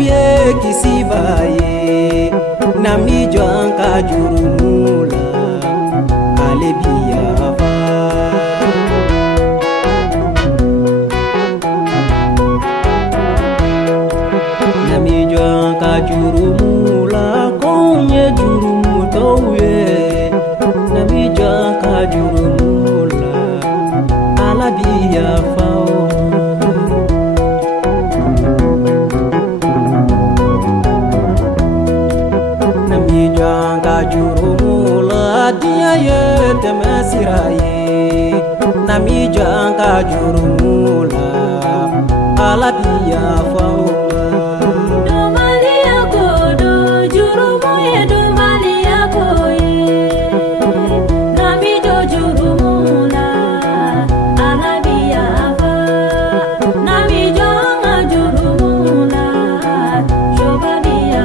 ye kisibaye nami jwanka jurumula alebiya fa nami jwanka jurumula konye jurumu toye nami jwanka jurumula alabiya fa jurumula dia ye temasiraye nami janga jurumula alabiya fauma domalia kodo jurumu ye domalia koye nami do jurumula alabiya fa nami janga jurumula shobabiya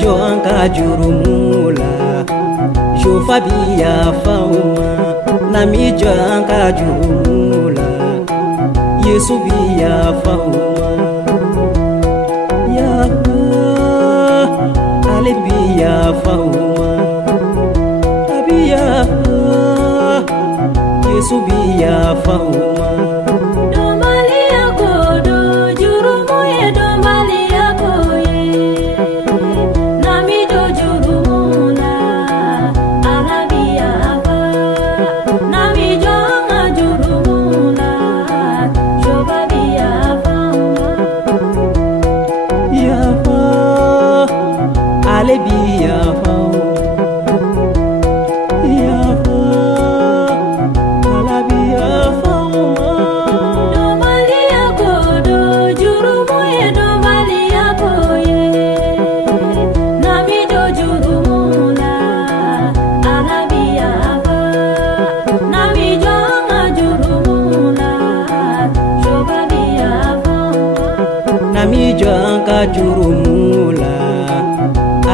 jwanka jurumula shofabiya fauma nami jwanka jurumula yesu biya fauma ya alebiya fauma abiya yesu biya fauma alebiya fauma ya fa alabiya fauma domalia kodo jurumu ye domalia koye nami do jurumula alabiya fa nami janga jurumula shobabiya fauma nami janga jurumula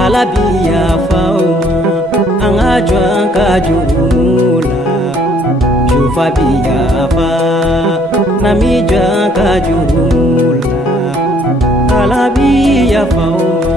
alabiya fauma anga jwanka jurumula shofabiya fa nami jwanka jurumula alabiya fauma